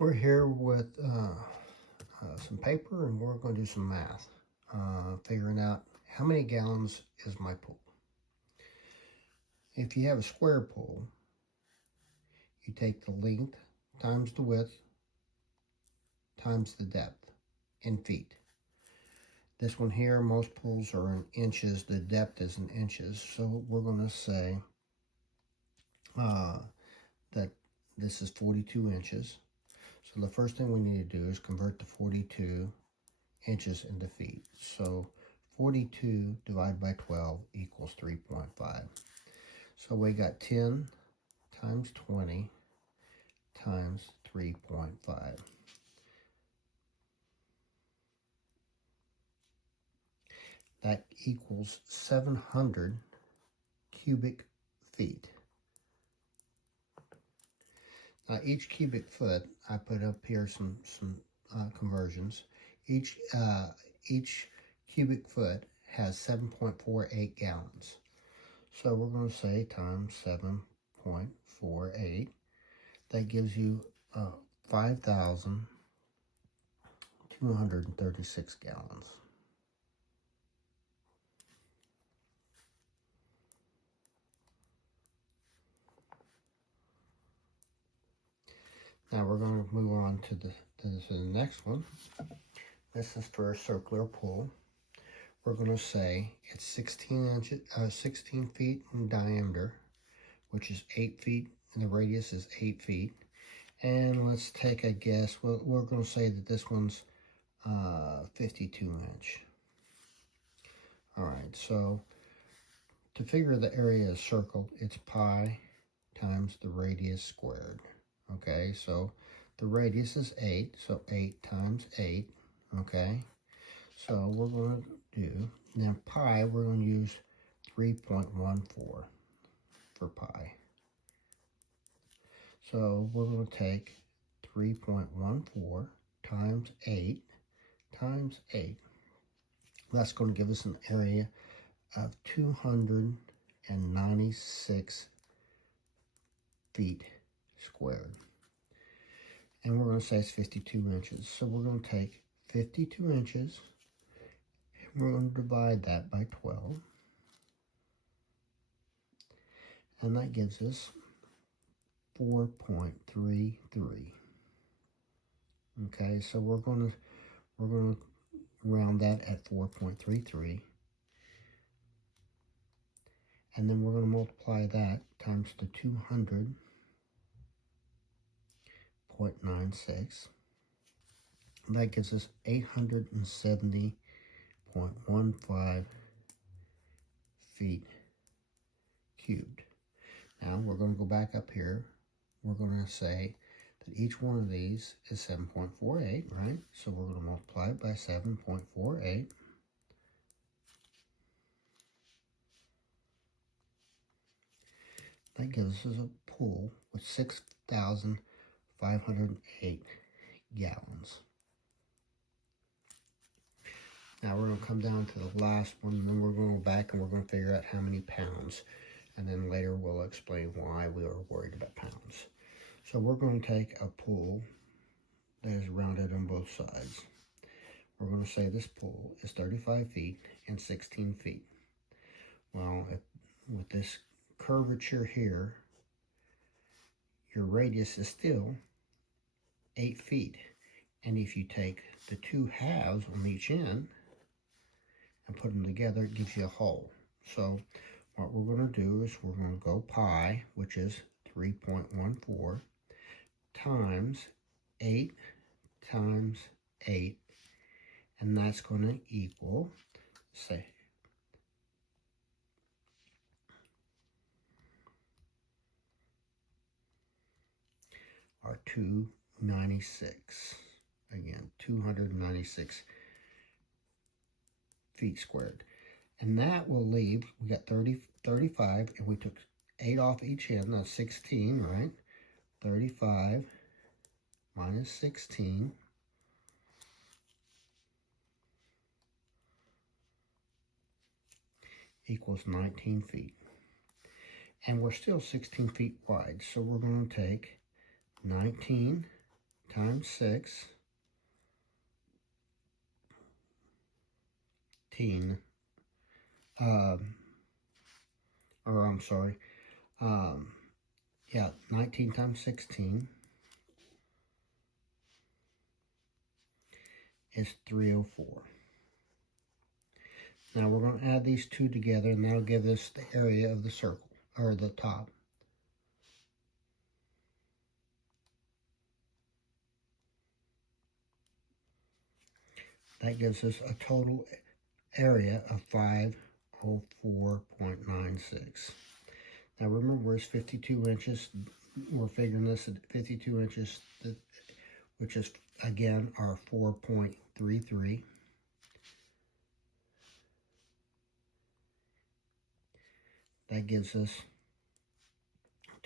We're here with some paper and we're going to do some math, figuring out how many gallons is my pool. If you have a square pool, you take the length times the width times the depth in feet. This one here, most pools are in inches, the depth is in inches, so we're going to say that this is 42 inches. So the first thing we need to do is convert the 42 inches into feet. So 42 divided by 12 equals 3.5. So we got 10 times 20 times 3.5. That equals 700 cubic feet. Now each cubic foot, I put up here some conversions. Each cubic foot has 7.48 gallons. So we're going to say times 7.48. That gives you 5,236 gallons. Now we're going to move on to the next one. This is for a circular pool. We're going to say it's 16 feet in diameter, which is 8 feet, and the radius is 8 feet. And let's take a guess. We're going to say that this one's 52 inch. All right, so to figure the area is circled, it's pi times the radius squared. Okay, so the radius is 8, so 8 times 8, okay? So we're going to do, now pi, we're going to use 3.14 for pi. So we're going to take 3.14 times 8 times 8. That's going to give us an area of 296 feet squared. And we're going to say it's 52 inches. So we're going to take 52 inches and we're going to divide that by 12. And that gives us 4.33. Okay, so we're going to round that at 4.33. And then we're going to multiply that times the 200.96. And that gives us 870.15 feet cubed. Now we're going to go back up here. We're going to say that each one of these is 7.48, right? So we're going to multiply it by 7.48. That gives us a pool with 6,508 gallons. Now we're going to come down to the last one, and then we're going to go back and we're going to figure out how many pounds. And then later we'll explain why we were worried about pounds. So we're going to take a pool that is rounded on both sides. We're going to say this pool is 35 feet and 16 feet. Well, with this curvature here, your radius is still 8 feet. And if you take the two halves on each end and put them together, it gives you a whole. So what we're going to do is we're going to go pi, which is 3.14, times 8 times 8, and that's going to equal, say, our 296. Again, 296 feet squared. And that will leave, we got 35, and we took 8 off each end, that's 16, right? 35 minus 16 equals 19 feet. And we're still 16 feet wide, so we're going to take 19 times 6 teen, or I'm sorry, yeah, 19 times 16 is 304. Now we're going to add these two together, and that'll give us the area of the circle, or the top. That gives us a total area of 504.96. Now remember, it's 52 inches. We're figuring this at 52 inches, which is, again, our 4.33. That gives us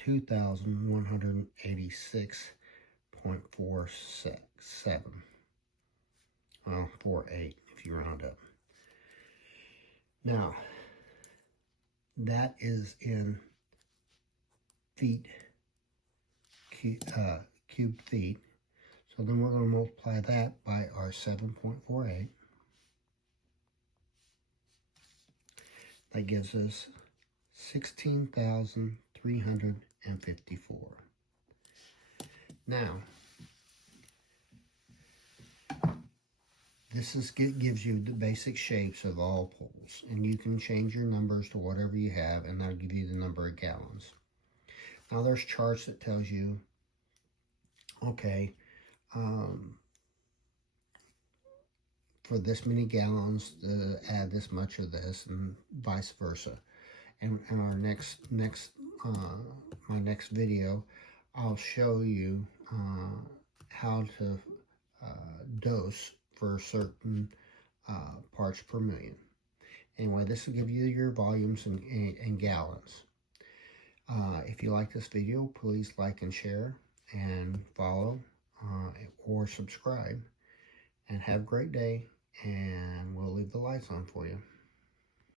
2,186.47. Well, 48 if you round up. Now, that is in feet, cubed feet. So then we're going to multiply that by our 7.48. That gives us 16,354. Now, this gives you the basic shapes of all poles, and you can change your numbers to whatever you have, and that'll give you the number of gallons. Now, there's charts that tells you, okay, for this many gallons to add this much of this, and vice versa. And in our my next video, I'll show you how to dose for certain parts per million. Anyway, this will give you your volumes in gallons. If you like this video, please like and share, and follow or subscribe. And have a great day, and we'll leave the lights on for you.